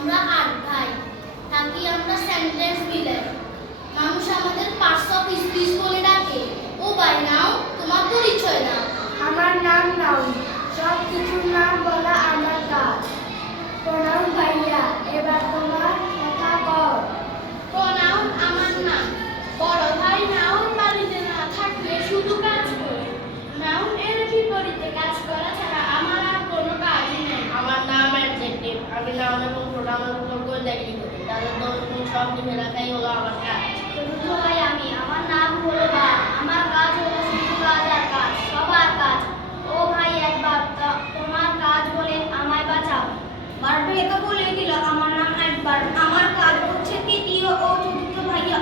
আমরা 8 ভাই, থাকি আমরা সেন্টেন্স মিলে। মানুষ আমাদের পার্টস অফ স্পিচ বলে ডাকে। ও ভাই নাও, তোমার পরিচয় দাও। আমার নাম নাও, সব কিছুর নাম বলা আমার কাজ। প্রণাম ভাইয়া, এবার তোমার কথা কর। প্রনাউন আমার নাম। বড় ভাই নাউন বাড়িতে না থাকলে শুধু কাজ করে। নাউন এর বিপরীতে কাজ করা ছাড়া আমার আর কোনো কাজই নেই। আমার নাম অ্যাডজেক্টিভ। আমি নাউন এবং প্রোনাউনের উপর গোয়েন্দাগিরি করি। তাদের দোষ সব লিখে রাখাই হলো আমার কাজ। চতুর্থ ভাই আমি, আমার নাম হলো বা, আমার কাজ হলো শুধু কাজ আর কাজ, সবার কাজ। ও ভাই একবার তোমার কাজ বলে আমায় বাঁচাও। বারবার এটা বলে দিল, আমার নাম একবার, আমার কাজ হচ্ছে তৃতীয় ও চতুর্থ ভাইয়া